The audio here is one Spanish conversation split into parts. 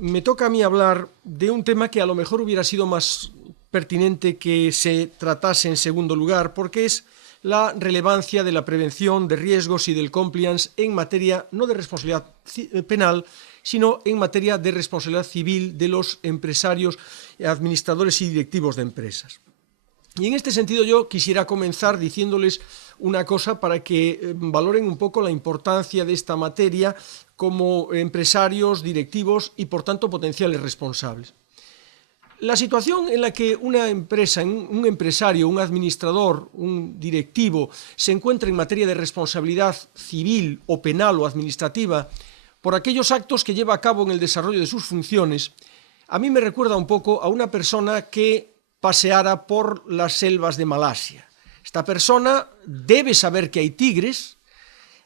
me toca a mí hablar de un tema que a lo mejor hubiera sido más pertinente que se tratase en segundo lugar, porque es la relevancia de la prevención de riesgos y del compliance en materia no de responsabilidad penal, sino en materia de responsabilidad civil de los empresarios, administradores y directivos de empresas. Y en este sentido yo quisiera comenzar diciéndoles una cosa para que valoren un poco la importancia de esta materia como empresarios, directivos y por tanto potenciales responsables. La situación en la que una empresa, un empresario, un administrador, un directivo se encuentra en materia de responsabilidad civil o penal o administrativa por aquellos actos que lleva a cabo en el desarrollo de sus funciones, a mí me recuerda un poco a una persona que paseara por las selvas de Malasia. Esta persona debe saber que hay tigres.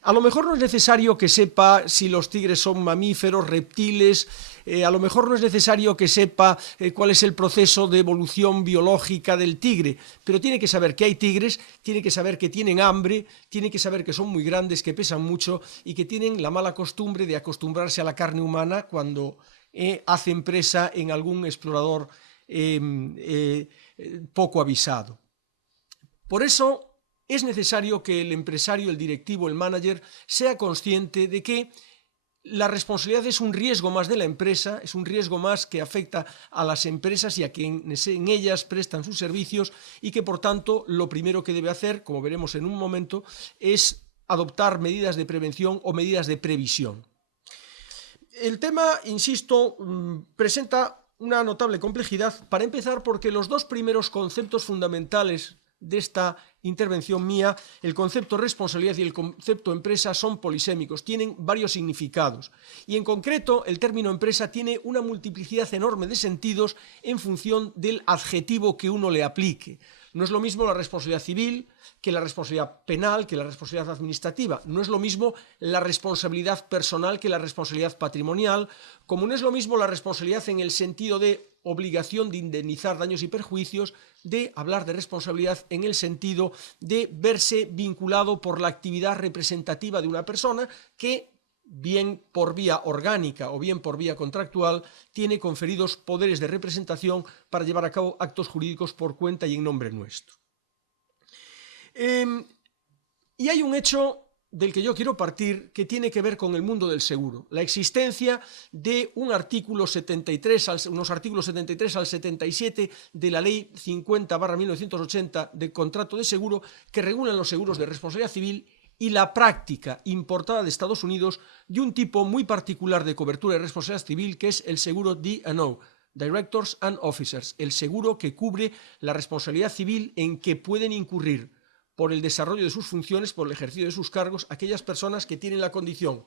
A lo mejor no es necesario que sepa si los tigres son mamíferos, reptiles, a lo mejor no es necesario que sepa cuál es el proceso de evolución biológica del tigre, pero tiene que saber que hay tigres, tiene que saber que tienen hambre, tiene que saber que son muy grandes, que pesan mucho y que tienen la mala costumbre de acostumbrarse a la carne humana cuando hacen presa en algún explorador poco avisado. Por eso es necesario que el empresario, el directivo, el manager sea consciente de que la responsabilidad es un riesgo más de la empresa, es un riesgo más que afecta a las empresas y a quienes en ellas prestan sus servicios y que por tanto lo primero que debe hacer, como veremos en un momento, es adoptar medidas de prevención o medidas de previsión. El tema, insisto, presenta una notable complejidad, para empezar porque los dos primeros conceptos fundamentales de esta intervención mía, el concepto responsabilidad y el concepto empresa, son polisémicos, tienen varios significados y en concreto el término empresa tiene una multiplicidad enorme de sentidos en función del adjetivo que uno le aplique. No es lo mismo la responsabilidad civil que la responsabilidad penal, que la responsabilidad administrativa. No es lo mismo la responsabilidad personal que la responsabilidad patrimonial, como no es lo mismo la responsabilidad en el sentido de obligación de indemnizar daños y perjuicios, de hablar de responsabilidad en el sentido de verse vinculado por la actividad representativa de una persona que, bien por vía orgánica o bien por vía contractual, tiene conferidos poderes de representación para llevar a cabo actos jurídicos por cuenta y en nombre nuestro. Y hay un hecho del que yo quiero partir que tiene que ver con el mundo del seguro, la existencia de un artículo 73, unos artículos 73 al 77 de la Ley 50/1980 de contrato de seguro que regulan los seguros de responsabilidad civil y la práctica importada de Estados Unidos de un tipo muy particular de cobertura de responsabilidad civil que es el seguro D&O, Directors and Officers, el seguro que cubre la responsabilidad civil en que pueden incurrir por el desarrollo de sus funciones, por el ejercicio de sus cargos, aquellas personas que tienen la condición,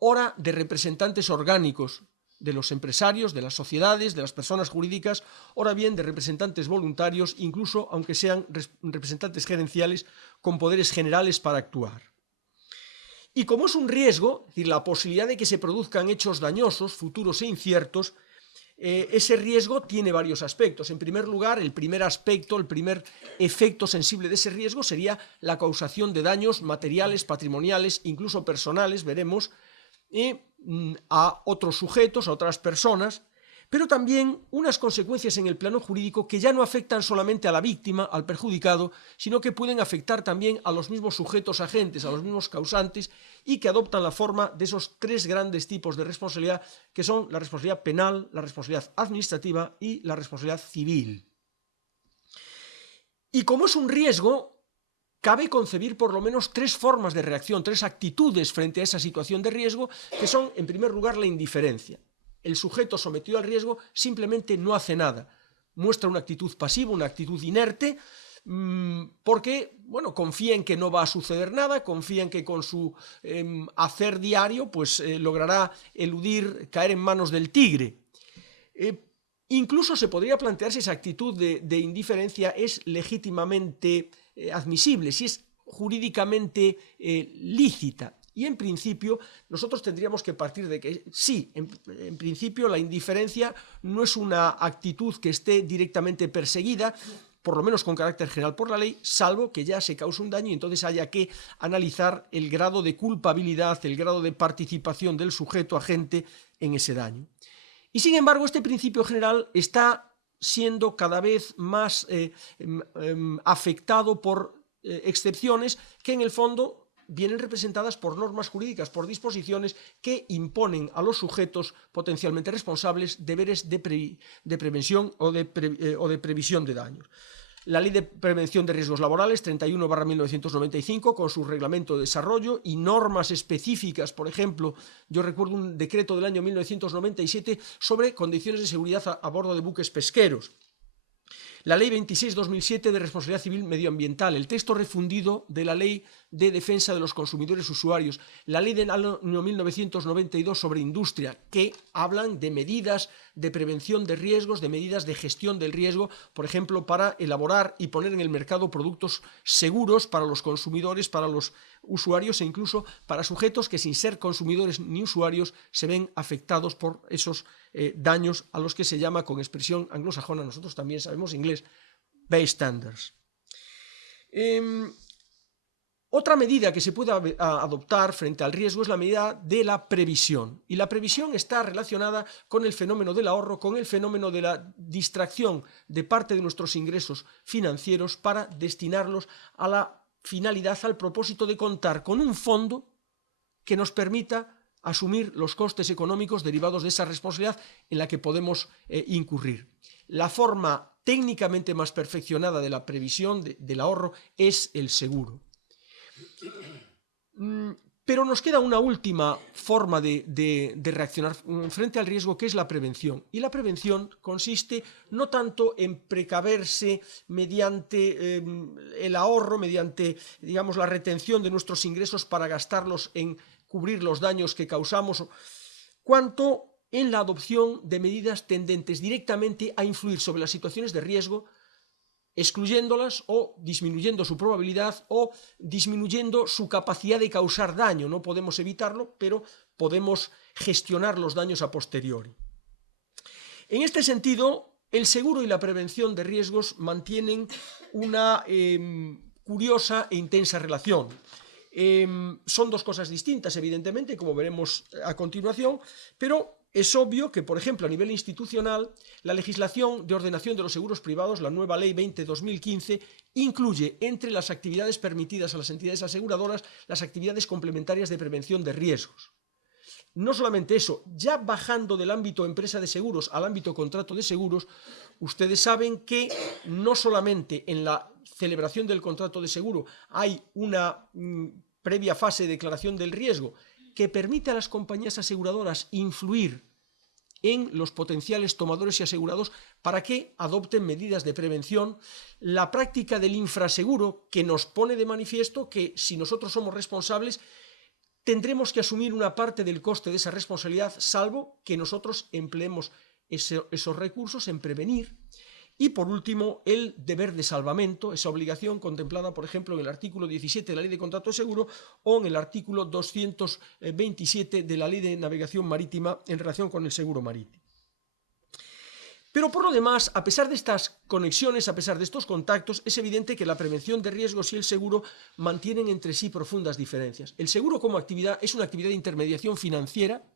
ora de representantes orgánicos de los empresarios, de las sociedades, de las personas jurídicas, ora bien de representantes voluntarios, incluso aunque sean representantes gerenciales con poderes generales para actuar. Y como es un riesgo, es decir, la posibilidad de que se produzcan hechos dañosos, futuros e inciertos, ese riesgo tiene varios aspectos. En primer lugar, el primer aspecto, el primer efecto sensible de ese riesgo sería la causación de daños materiales, patrimoniales, incluso personales, veremos, a otros sujetos, a otras personas, pero también unas consecuencias en el plano jurídico que ya no afectan solamente a la víctima, al perjudicado, sino que pueden afectar también a los mismos sujetos agentes, a los mismos causantes, y que adoptan la forma de esos tres grandes tipos de responsabilidad, que son la responsabilidad penal, la responsabilidad administrativa y la responsabilidad civil. Y como es un riesgo, cabe concebir por lo menos tres formas de reacción, tres actitudes frente a esa situación de riesgo, que son, en primer lugar, la indiferencia. El sujeto sometido al riesgo simplemente no hace nada, muestra una actitud pasiva, una actitud inerte, porque, bueno, confía en que no va a suceder nada, confía en que con su hacer diario pues logrará eludir, caer en manos del tigre. Incluso se podría plantear si esa actitud de indiferencia es legítimamente admisible, si es jurídicamente lícita. Y en principio nosotros tendríamos que partir de que sí, en principio la indiferencia no es una actitud que esté directamente perseguida, por lo menos con carácter general por la ley, salvo que ya se cause un daño y entonces haya que analizar el grado de culpabilidad, el grado de participación del sujeto agente en ese daño. Y sin embargo, este principio general está siendo cada vez más afectado por excepciones que en el fondo vienen representadas por normas jurídicas, por disposiciones que imponen a los sujetos potencialmente responsables deberes de prevención o de previsión de daños. La Ley de Prevención de Riesgos Laborales 31/1995 con su reglamento de desarrollo y normas específicas, por ejemplo, yo recuerdo un decreto del año 1997 sobre condiciones de seguridad a bordo de buques pesqueros. La Ley 26/2007 de Responsabilidad Civil Medioambiental, el texto refundido de la Ley de Defensa de los Consumidores Usuarios, la Ley del año 1992 sobre Industria, que hablan de medidas de prevención de riesgos, de medidas de gestión del riesgo, por ejemplo, para elaborar y poner en el mercado productos seguros para los consumidores, para los usuarios e incluso para sujetos que sin ser consumidores ni usuarios se ven afectados por esos daños a los que se llama, con expresión anglosajona, nosotros también sabemos inglés, bystanders. Otra medida que se puede adoptar frente al riesgo es la medida de la previsión. Y la previsión está relacionada con el fenómeno del ahorro, con el fenómeno de la distracción de parte de nuestros ingresos financieros para destinarlos a la finalidad, al propósito de contar con un fondo que nos permita asumir los costes económicos derivados de esa responsabilidad en la que podemos incurrir. La forma técnicamente más perfeccionada de la previsión del ahorro es el seguro. Pero nos queda una última forma de reaccionar frente al riesgo, que es la prevención. Y la prevención consiste no tanto en precaverse mediante el ahorro, mediante, digamos, la retención de nuestros ingresos para gastarlos en cubrir los daños que causamos, cuanto en la adopción de medidas tendentes directamente a influir sobre las situaciones de riesgo, excluyéndolas o disminuyendo su probabilidad o disminuyendo su capacidad de causar daño. No podemos evitarlo, pero podemos gestionar los daños a posteriori. En este sentido, el seguro y la prevención de riesgos mantienen una curiosa e intensa relación. Son dos cosas distintas, evidentemente, como veremos a continuación, pero es obvio que, por ejemplo, a nivel institucional, la legislación de ordenación de los seguros privados, la nueva Ley 20/2015, incluye entre las actividades permitidas a las entidades aseguradoras las actividades complementarias de prevención de riesgos. No solamente eso, ya bajando del ámbito empresa de seguros al ámbito contrato de seguros, ustedes saben que no solamente en la celebración del contrato de seguro hay una previa fase de declaración del riesgo que permite a las compañías aseguradoras influir en los potenciales tomadores y asegurados para que adopten medidas de prevención. La práctica del infraseguro, que nos pone de manifiesto que si nosotros somos responsables, tendremos que asumir una parte del coste de esa responsabilidad, salvo que nosotros empleemos esos recursos en prevenir. Y por último, el deber de salvamento, esa obligación contemplada, por ejemplo, en el artículo 17 de la Ley de Contrato de Seguro o en el artículo 227 de la Ley de Navegación Marítima en relación con el seguro marítimo. Pero por lo demás, a pesar de estas conexiones, a pesar de estos contactos, es evidente que la prevención de riesgos y el seguro mantienen entre sí profundas diferencias. El seguro como actividad es una actividad de intermediación financiera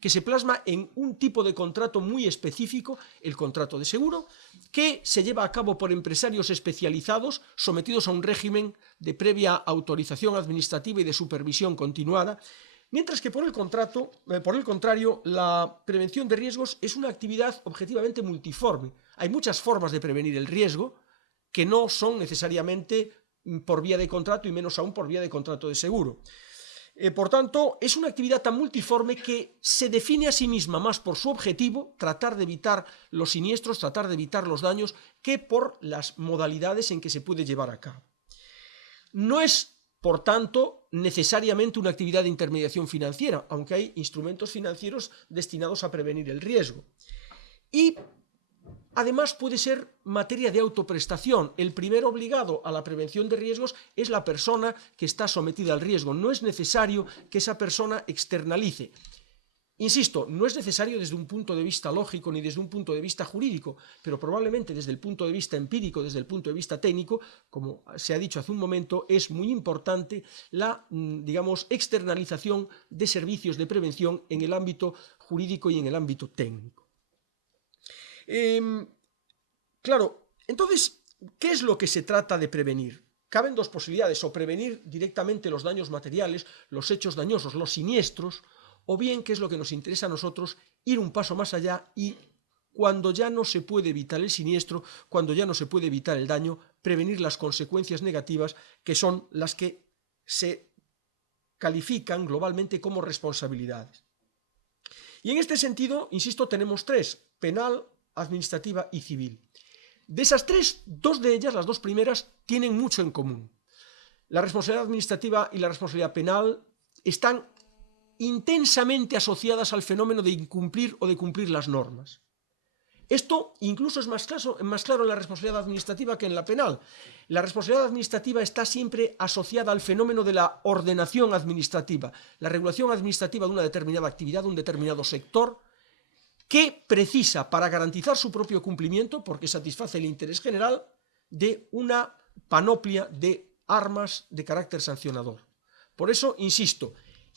que se plasma en un tipo de contrato muy específico, el contrato de seguro, que se lleva a cabo por empresarios especializados sometidos a un régimen de previa autorización administrativa y de supervisión continuada, mientras que por el contrario, la prevención de riesgos es una actividad objetivamente multiforme. Hay muchas formas de prevenir el riesgo que no son necesariamente por vía de contrato y menos aún por vía de contrato de seguro. Por tanto, es una actividad tan multiforme que se define a sí misma más por su objetivo, tratar de evitar los siniestros, tratar de evitar los daños, que por las modalidades en que se puede llevar a cabo. No es, por tanto, necesariamente una actividad de intermediación financiera, aunque hay instrumentos financieros destinados a prevenir el riesgo. Y además puede ser materia de autoprestación. El primer obligado a la prevención de riesgos es la persona que está sometida al riesgo. No es necesario que esa persona externalice. Insisto, no es necesario desde un punto de vista lógico ni desde un punto de vista jurídico, pero probablemente desde el punto de vista empírico, desde el punto de vista técnico, como se ha dicho hace un momento, es muy importante la, digamos, externalización de servicios de prevención en el ámbito jurídico y en el ámbito técnico. Claro, entonces, ¿qué es lo que se trata de prevenir? Caben dos posibilidades, o prevenir directamente los daños materiales, los hechos dañosos, los siniestros, o bien, ¿qué es lo que nos interesa a nosotros? Ir un paso más allá y, cuando ya no se puede evitar el siniestro, cuando ya no se puede evitar el daño, prevenir las consecuencias negativas, que son las que se califican globalmente como responsabilidades. Y en este sentido, insisto, tenemos tres: penal, administrativa y civil. De esas tres, dos de ellas, las dos primeras, tienen mucho en común. La responsabilidad administrativa y la responsabilidad penal están intensamente asociadas al fenómeno de incumplir o de cumplir las normas. Esto incluso es más claro en la responsabilidad administrativa que en la penal. La responsabilidad administrativa está siempre asociada al fenómeno de la ordenación administrativa, la regulación administrativa de una determinada actividad, de un determinado sector, que precisa, para garantizar su propio cumplimiento, porque satisface el interés general, de una panoplia de armas de carácter sancionador. Por eso, insisto,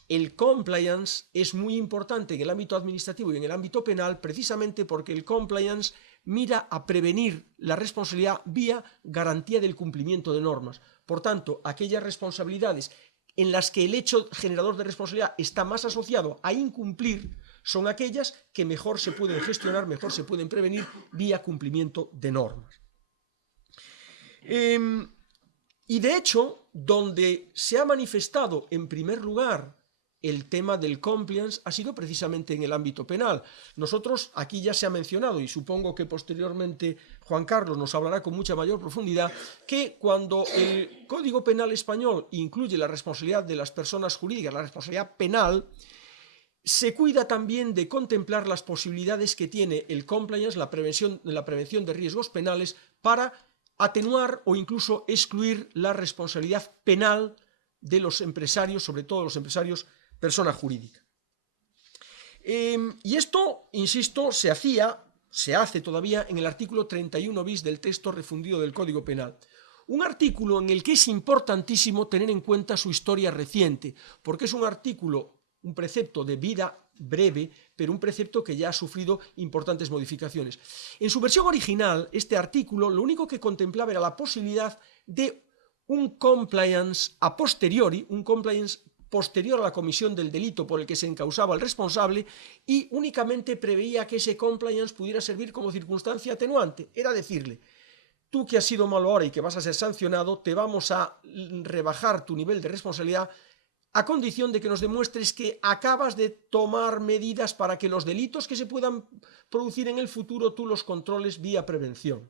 el compliance es muy importante en el ámbito administrativo y en el ámbito penal, precisamente porque el compliance mira a prevenir la responsabilidad vía garantía del cumplimiento de normas. Por tanto, aquellas responsabilidades en las que el hecho generador de responsabilidad está más asociado a incumplir son aquellas que mejor se pueden gestionar, mejor se pueden prevenir vía cumplimiento de normas. Y de hecho, donde se ha manifestado en primer lugar el tema del compliance ha sido precisamente en el ámbito penal. Nosotros, aquí ya se ha mencionado, y supongo que posteriormente Juan Carlos nos hablará con mucha mayor profundidad, que cuando el Código Penal español incluye la responsabilidad de las personas jurídicas, la responsabilidad penal, se cuida también de contemplar las posibilidades que tiene el compliance, la prevención de riesgos penales, para atenuar o incluso excluir la responsabilidad penal de los empresarios, sobre todo los empresarios persona jurídica. Y esto, insisto, se hace todavía en el artículo 31 bis del texto refundido del Código Penal. Un artículo en el que es importantísimo tener en cuenta su historia reciente, porque es un artículo, un precepto de vida breve, pero un precepto que ya ha sufrido importantes modificaciones. En su versión original, este artículo lo único que contemplaba era la posibilidad de un compliance a posteriori, un compliance posterior a la comisión del delito por el que se encausaba al responsable, y únicamente preveía que ese compliance pudiera servir como circunstancia atenuante. Era decirle: tú que has sido malo ahora y que vas a ser sancionado, te vamos a rebajar tu nivel de responsabilidad a condición de que nos demuestres que acabas de tomar medidas para que los delitos que se puedan producir en el futuro tú los controles vía prevención.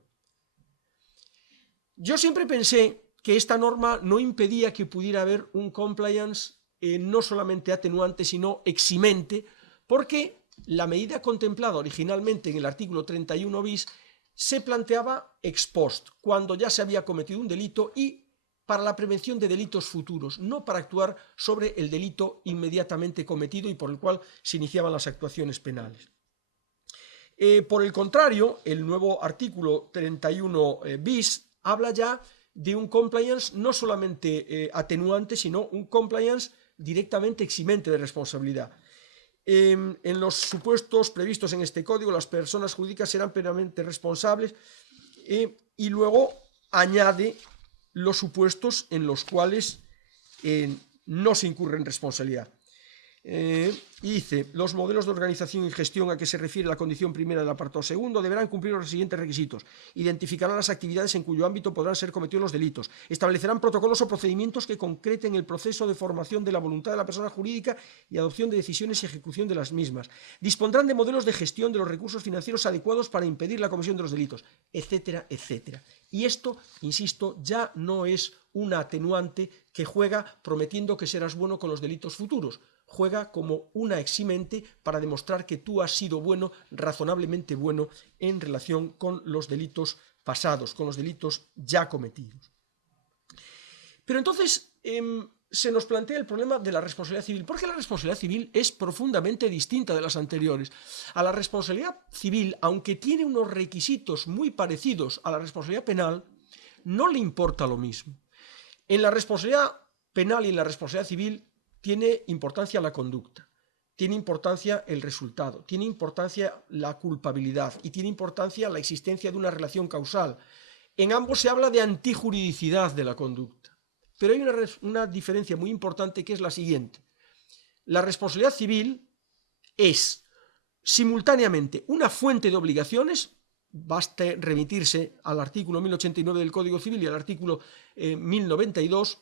Yo siempre pensé que esta norma no impedía que pudiera haber un compliance no solamente atenuante, sino eximente, porque la medida contemplada originalmente en el artículo 31 bis se planteaba ex post, cuando ya se había cometido un delito, y para la prevención de delitos futuros, no para actuar sobre el delito inmediatamente cometido y por el cual se iniciaban las actuaciones penales. Por el contrario, el nuevo artículo 31 bis habla ya de un compliance no solamente atenuante, sino un compliance directamente eximente de responsabilidad. En los supuestos previstos en este código, las personas jurídicas serán plenamente responsables, y luego añade los supuestos en los cuales no se incurre en responsabilidad. Y dice: los modelos de organización y gestión a que se refiere la condición primera del apartado segundo deberán cumplir los siguientes requisitos: identificarán las actividades en cuyo ámbito podrán ser cometidos los delitos, establecerán protocolos o procedimientos que concreten el proceso de formación de la voluntad de la persona jurídica y adopción de decisiones y ejecución de las mismas, dispondrán de modelos de gestión de los recursos financieros adecuados para impedir la comisión de los delitos, etcétera, etcétera. Y esto, insisto, ya no es una atenuante que juega prometiendo que serás bueno con los delitos futuros. Juega como una eximente para demostrar que tú has sido bueno, razonablemente bueno, en relación con los delitos pasados, con los delitos ya cometidos. Pero entonces se nos plantea el problema de la responsabilidad civil, porque la responsabilidad civil es profundamente distinta de las anteriores. A la responsabilidad civil, aunque tiene unos requisitos muy parecidos a la responsabilidad penal, no le importa lo mismo. En la responsabilidad penal y en la responsabilidad civil tiene importancia la conducta. tiene importancia el resultado, tiene importancia la culpabilidad y tiene importancia la existencia de una relación causal. En ambos se habla de antijuridicidad de la conducta. Pero hay una diferencia muy importante, que es la siguiente. La responsabilidad civil es simultáneamente una fuente de obligaciones, basta remitirse al artículo 1089 del Código Civil y al artículo 1092,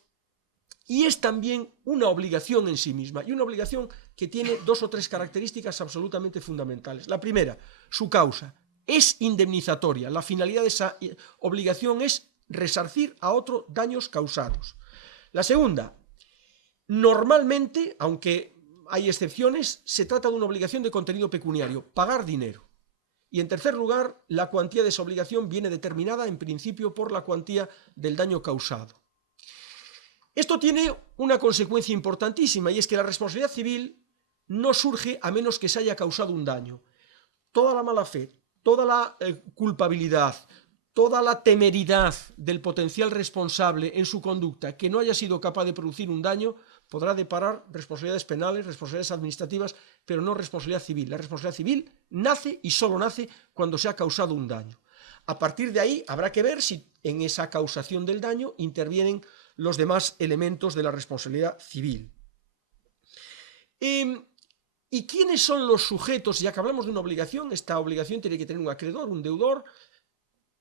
y es también una obligación en sí misma, y una obligación que tiene 2 o 3 características absolutamente fundamentales. La primera, su causa es indemnizatoria. La finalidad de esa obligación es resarcir a otro daños causados. La segunda, normalmente, aunque hay excepciones, se trata de una obligación de contenido pecuniario, pagar dinero. Y en tercer lugar, la cuantía de esa obligación viene determinada en principio por la cuantía del daño causado. Esto tiene una consecuencia importantísima, y es que la responsabilidad civil no surge a menos que se haya causado un daño. Toda la mala fe, toda la culpabilidad, toda la temeridad del potencial responsable en su conducta que no haya sido capaz de producir un daño podrá deparar responsabilidades penales, responsabilidades administrativas, pero no responsabilidad civil. La responsabilidad civil nace y solo nace cuando se ha causado un daño. A partir de ahí habrá que ver si en esa causación del daño intervienen los demás elementos de la responsabilidad civil. ¿Y quiénes son los sujetos? Ya que hablamos de una obligación, esta obligación tiene que tener un acreedor, un deudor,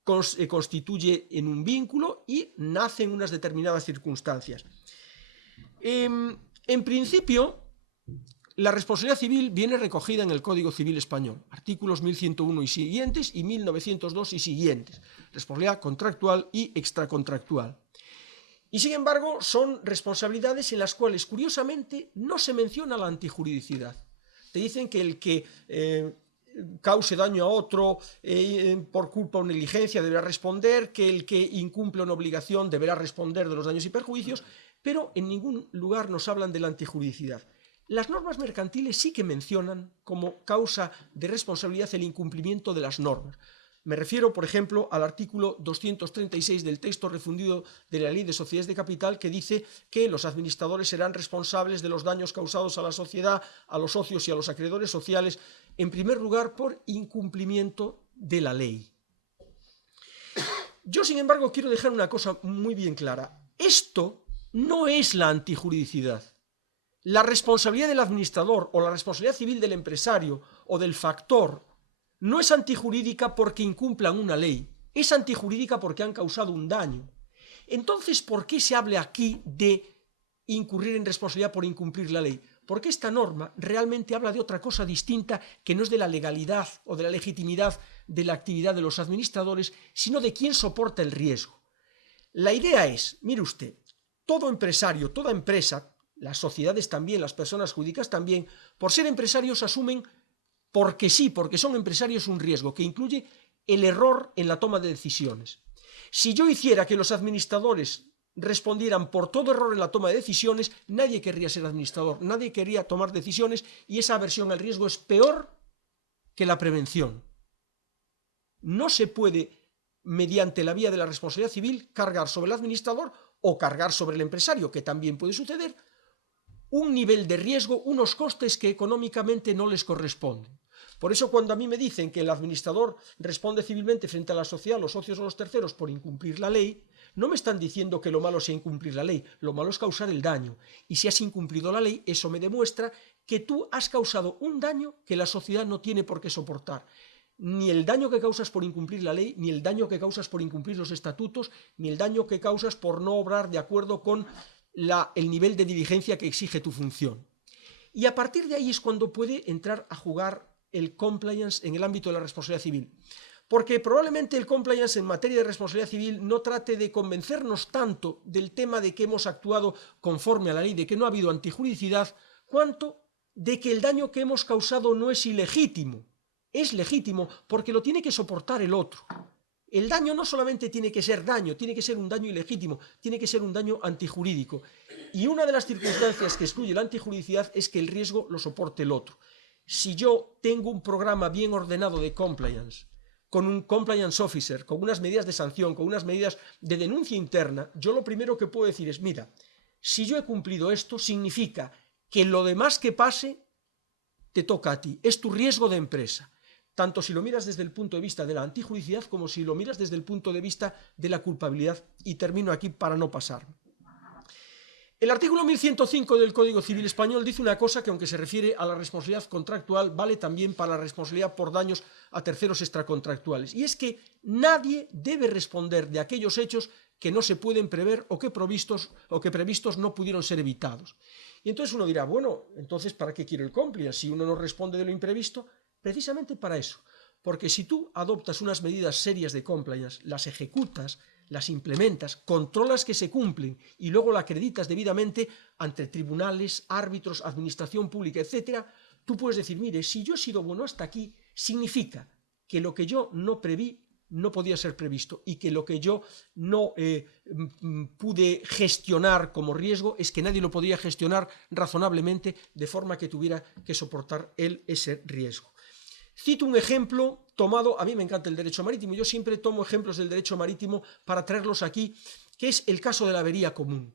constituye en un vínculo y nace en unas determinadas circunstancias. En principio, la responsabilidad civil viene recogida en el Código Civil Español, artículos 1101 y siguientes y 1902 y siguientes, responsabilidad contractual y extracontractual. Y sin embargo, son responsabilidades en las cuales, curiosamente, no se menciona la antijuridicidad. Te dicen que el que cause daño a otro por culpa o negligencia deberá responder, que el que incumple una obligación deberá responder de los daños y perjuicios, pero en ningún lugar nos hablan de la antijuridicidad. Las normas mercantiles sí que mencionan como causa de responsabilidad el incumplimiento de las normas. Me refiero, por ejemplo, al artículo 236 del texto refundido de la Ley de Sociedades de Capital, que dice que los administradores serán responsables de los daños causados a la sociedad, a los socios y a los acreedores sociales, en primer lugar por incumplimiento de la ley. Yo, sin embargo, quiero dejar una cosa muy bien clara. Esto no es la antijuridicidad. La responsabilidad del administrador o la responsabilidad civil del empresario o del factor no es antijurídica porque incumplan una ley, es antijurídica porque han causado un daño. Entonces, ¿por qué se habla aquí de incurrir en responsabilidad por incumplir la ley? Porque esta norma realmente habla de otra cosa distinta, que no es de la legalidad o de la legitimidad de la actividad de los administradores, sino de quién soporta el riesgo. La idea es, mire usted, todo empresario, toda empresa, las sociedades también, las personas jurídicas también, por ser empresarios asumen, porque sí, porque son empresarios, un riesgo que incluye el error en la toma de decisiones. Si yo hiciera que los administradores respondieran por todo error en la toma de decisiones, nadie querría ser administrador, nadie querría tomar decisiones, y esa aversión al riesgo es peor que la prevención. No se puede, mediante la vía de la responsabilidad civil, cargar sobre el administrador o cargar sobre el empresario, que también puede suceder, un nivel de riesgo, unos costes que económicamente no les corresponden. Por eso, cuando a mí me dicen que el administrador responde civilmente frente a la sociedad, los socios o los terceros por incumplir la ley, no me están diciendo que lo malo sea incumplir la ley, lo malo es causar el daño. Y si has incumplido la ley, eso me demuestra que tú has causado un daño que la sociedad no tiene por qué soportar. Ni el daño que causas por incumplir la ley, ni el daño que causas por incumplir los estatutos, ni el daño que causas por no obrar de acuerdo con el nivel de diligencia que exige tu función. Y a partir de ahí es cuando puede entrar a jugar el compliance en el ámbito de la responsabilidad civil. Porque probablemente el compliance en materia de responsabilidad civil no trate de convencernos tanto del tema de que hemos actuado conforme a la ley, de que no ha habido antijuridicidad, cuanto de que el daño que hemos causado no es ilegítimo. Es legítimo porque lo tiene que soportar el otro. El daño no solamente tiene que ser daño, tiene que ser un daño ilegítimo, tiene que ser un daño antijurídico. Y una de las circunstancias que excluye la antijuridicidad es que el riesgo lo soporte el otro. Si yo tengo un programa bien ordenado de compliance, con un compliance officer, con unas medidas de sanción, con unas medidas de denuncia interna, yo lo primero que puedo decir es, mira, si yo he cumplido esto, significa que lo demás que pase te toca a ti, es tu riesgo de empresa, tanto si lo miras desde el punto de vista de la antijuricidad como si lo miras desde el punto de vista de la culpabilidad. Y termino aquí para no pasar. El artículo 1105 del Código Civil Español dice una cosa que, aunque se refiere a la responsabilidad contractual, vale también para la responsabilidad por daños a terceros extracontractuales. Y es que nadie debe responder de aquellos hechos que no se pueden prever o que previstos no pudieron ser evitados. Y entonces uno dirá, bueno, entonces ¿para qué quiero el compliance? Si uno no responde de lo imprevisto, precisamente para eso. Porque si tú adoptas unas medidas serias de compliance, las ejecutas, las implementas, controlas que se cumplen y luego la acreditas debidamente ante tribunales, árbitros, administración pública, etcétera, tú puedes decir, mire, si yo he sido bueno hasta aquí, significa que lo que yo no preví no podía ser previsto y que lo que yo no pude gestionar como riesgo es que nadie lo podía gestionar razonablemente de forma que tuviera que soportar él ese riesgo. Cito un ejemplo tomado, a mí me encanta el derecho marítimo, yo siempre tomo ejemplos del derecho marítimo para traerlos aquí, que es el caso de la avería común.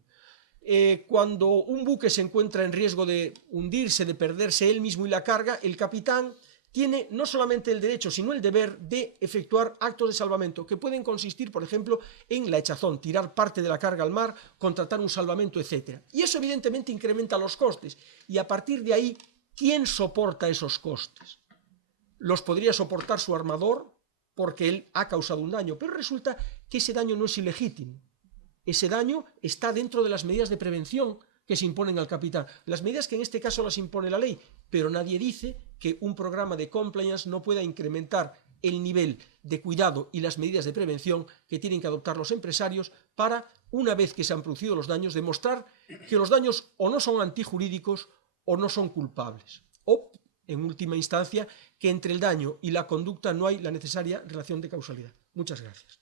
Cuando un buque se encuentra en riesgo de hundirse, de perderse él mismo y la carga, el capitán tiene no solamente el derecho, sino el deber de efectuar actos de salvamento, que pueden consistir, por ejemplo, en la echazón, tirar parte de la carga al mar, contratar un salvamento, etc. Y eso evidentemente incrementa los costes, y a partir de ahí, ¿quién soporta esos costes? Los podría soportar su armador porque él ha causado un daño, pero resulta que ese daño no es ilegítimo. Ese daño está dentro de las medidas de prevención que se imponen al capitán. Las medidas que en este caso las impone la ley, pero nadie dice que un programa de compliance no pueda incrementar el nivel de cuidado y las medidas de prevención que tienen que adoptar los empresarios para, una vez que se han producido los daños, demostrar que los daños o no son antijurídicos o no son culpables. O, en última instancia, que entre el daño y la conducta no hay la necesaria relación de causalidad. Muchas gracias.